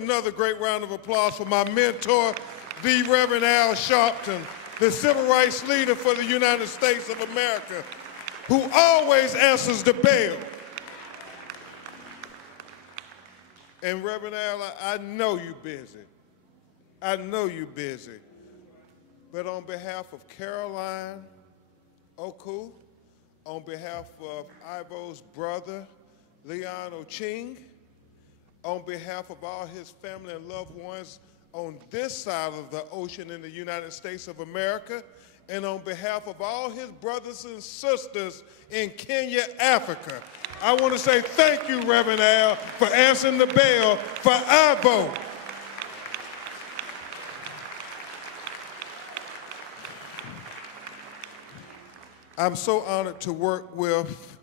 another great round of applause for my mentor, the Reverend Al Sharpton, the civil rights leader for the United States of America, who always answers the bell. And Reverend Al, I know you're busy. I know you're busy. But on behalf of Caroline Oku, on behalf of Irvo's brother, Leon Oching, on behalf of all his family and loved ones on this side of the ocean in the United States of America, and on behalf of all his brothers and sisters in Kenya, Africa, I want to say thank you, Reverend Al, for answering the bell for Irvo. I'm so honored to work with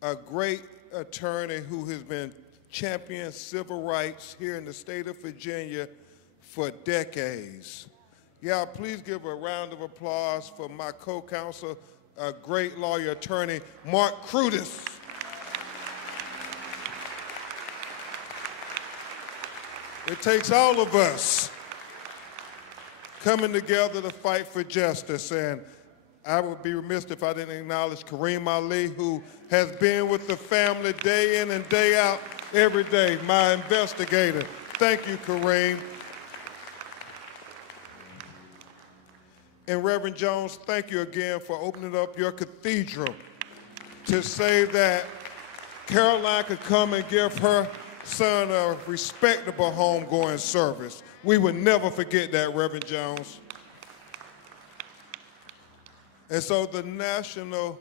a great attorney who has been championing civil rights here in the state of Virginia for decades. Yeah, please give a round of applause for my co-counsel, a great lawyer attorney, Mark Crutis. It takes all of us coming together to fight for justice, and I would be remiss if I didn't acknowledge Kareem Ali, who has been with the family day in and day out, every day, my investigator. Thank you, Kareem. And Reverend Jones, thank you again for opening up your cathedral to say that Caroline could come and give her son a respectable homegoing service. We would never forget that, Reverend Jones. And so the national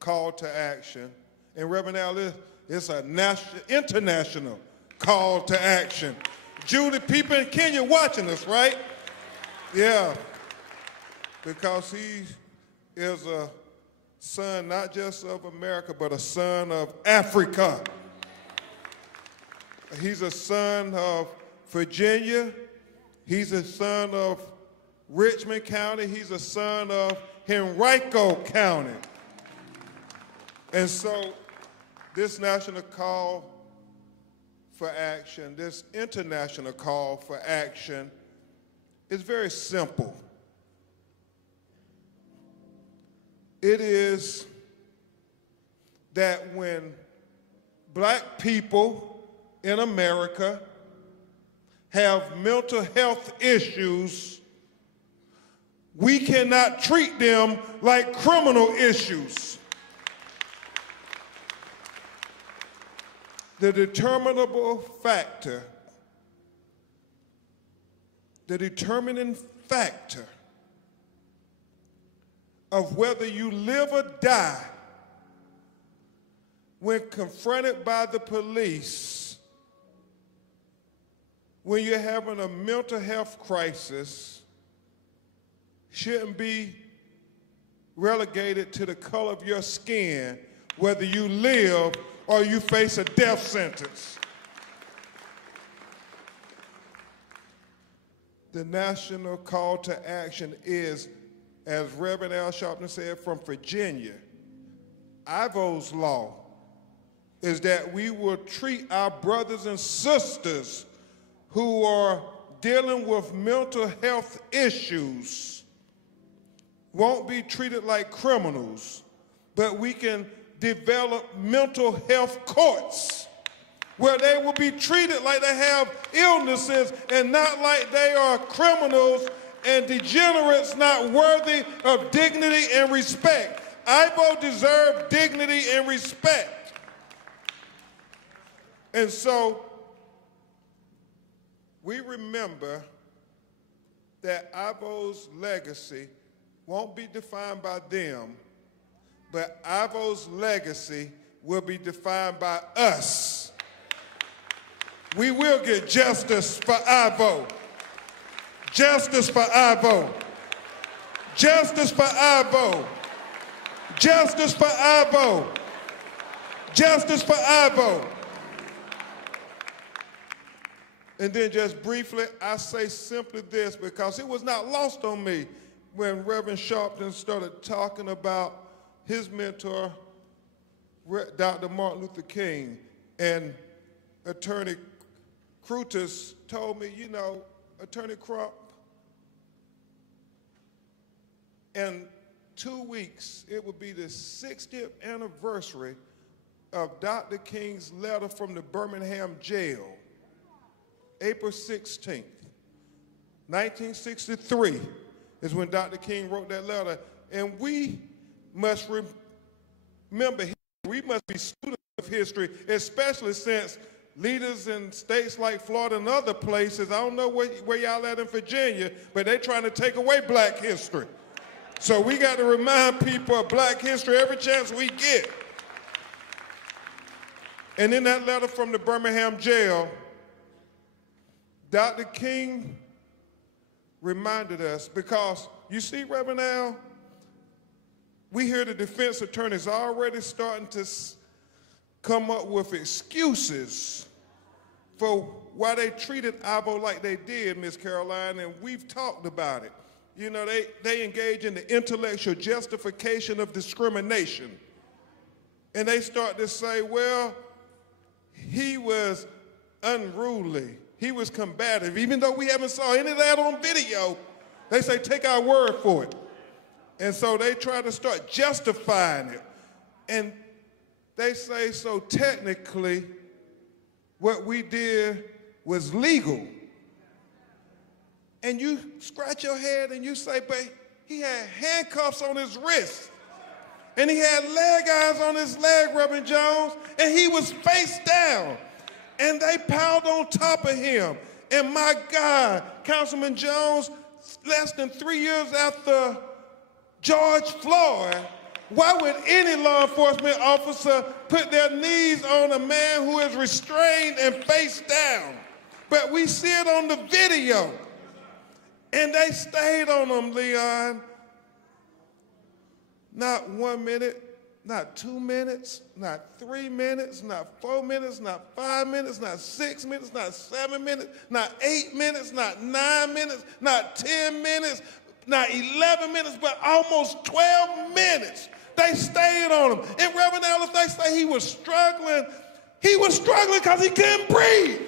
call to action, and Reverend Al, it's a international call to action. Judy, people in Kenya watching us, right? Yeah, because he is a son not just of America, but a son of Africa. He's a son of Virginia. He's a son of Richmond County. He's a son of Henrico County. And so this national call for action, this international call for action is very simple. It is that when black people in America have mental health issues, we cannot treat them like criminal issues. The determining factor of whether you live or die when confronted by the police, when you're having a mental health crisis, shouldn't be relegated to the color of your skin, whether you live or you face a death sentence. The national call to action is, as Reverend Al Sharpton said, from Virginia. Irvo's law is that we will treat our brothers and sisters who are dealing with mental health issues, won't be treated like criminals, but we can develop mental health courts where they will be treated like they have illnesses and not like they are criminals and degenerates not worthy of dignity and respect. Irvo deserved dignity and respect. And so we remember that Irvo's legacy won't be defined by them, but Irvo's legacy will be defined by us. We will get justice for Irvo. Justice for Irvo. Justice for Irvo. Justice for Irvo. Justice for Irvo. And then just briefly, I say simply this, because it was not lost on me when Reverend Sharpton started talking about his mentor, Dr. Martin Luther King, and Attorney Crutus told me, you know, Attorney Crump, in 2 weeks, it will be the 60th anniversary of Dr. King's letter from the Birmingham jail, April 16th, 1963 is when Dr. King wrote that letter. And we must remember history. We must be students of history, especially since leaders in states like Florida and other places, I don't know where y'all at in Virginia, but they're trying to take away black history. So we got to remind people of black history every chance we get. And in that letter from the Birmingham jail, Dr. King reminded us, because you see, Reverend Al, we hear the defense attorneys already starting to come up with excuses for why they treated Irvo like they did, Miss Caroline, and we've talked about it. You know, they engage in the intellectual justification of discrimination. And they start to say, well, he was unruly, he was combative. Even though we haven't saw any of that on video, they say, take our word for it. And so they try to start justifying it. And they say, so technically, what we did was legal. And you scratch your head and you say, but he had handcuffs on his wrist. And he had leg irons on his leg, Reverend Jones, and he was face down. And they piled on top of him. And my God, Councilman Jones, less than 3 years after George Floyd, why would any law enforcement officer put their knees on a man who is restrained and face down? But we see it on the video. And they stayed on him, Leon. Not 1 minute, not 2 minutes, not 3 minutes, not 4 minutes, not 5 minutes, not 6 minutes, not 7 minutes, not 8 minutes, not 9 minutes, not 10 minutes, not 11 minutes, but almost 12 minutes. They stayed on him. And Reverend Ellis, they say he was struggling because he couldn't breathe.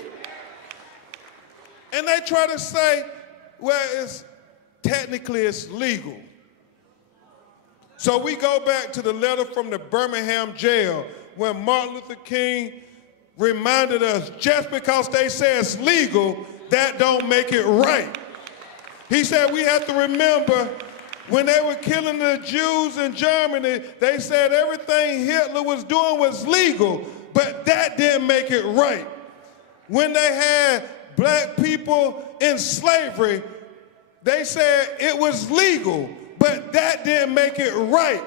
And they try to say, well, technically it's legal. So we go back to the letter from the Birmingham jail when Martin Luther King reminded us, just because they say it's legal, that don't make it right. He said we have to remember when they were killing the Jews in Germany, they said everything Hitler was doing was legal, but that didn't make it right. When they had black people in slavery, they said it was legal, but that didn't make it right.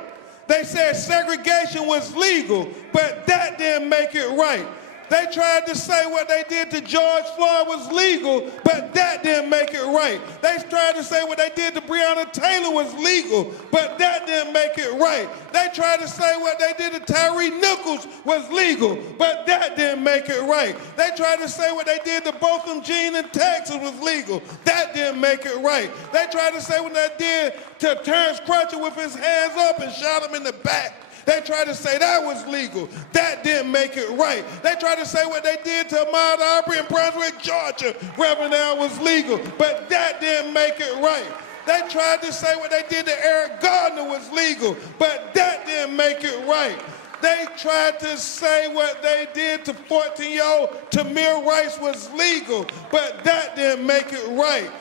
They said segregation was legal, but that didn't make it right. They tried to say what they did to George Floyd was legal, but that didn't make it right. They tried to say what they did to Breonna Taylor was legal, but that didn't make it right. They tried to say what they did to Tyree Nichols was legal, but that didn't make it right. They tried to say what they did to Botham Jean in Texas was legal. That didn't make it right. They tried to say what they did to Terrence Crutcher with his hands up and shot him in the back. They tried to say that was legal. That didn't make it right. They tried to say what they did to Ahmaud Arbery in Brunswick, Georgia, Reverend Al, was legal, but that didn't make it right. They tried to say what they did to Eric Gardner was legal, but that didn't make it right. They tried to say what they did to 14-year-old Tamir Rice was legal, but that didn't make it right.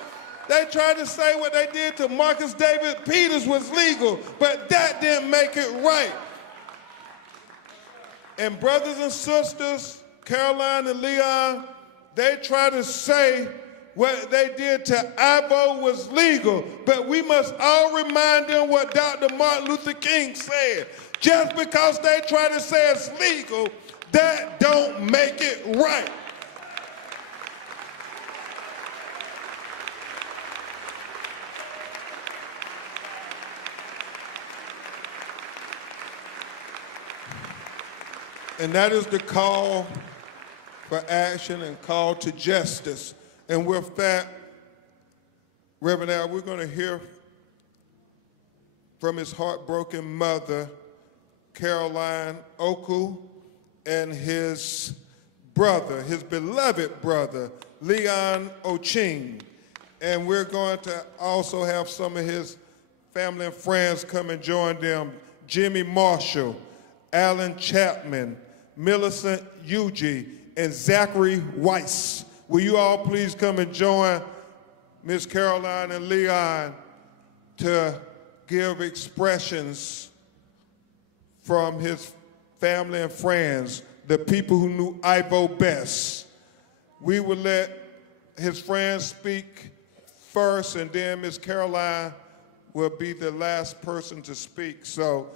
They tried to say what they did to Marcus David Peters was legal, but that didn't make it right. And brothers and sisters, Caroline and Leon, they try to say what they did to Irvo was legal, but we must all remind them what Dr. Martin Luther King said. Just because they try to say it's legal, that don't make it right. And that is the call for action and call to justice. And with that, Reverend Al, we're going to hear from his heartbroken mother, Caroline Oku, and his brother, his beloved brother, Leon Oching. And we're going to also have some of his family and friends come and join them. Jimmy Marshall, Alan Chapman, Millicent Yuji, and Zachary Weiss. Will you all please come and join Miss Caroline and Leon to give expressions from his family and friends, the people who knew Irvo best. We will let his friends speak first, and then Miss Caroline will be the last person to speak. So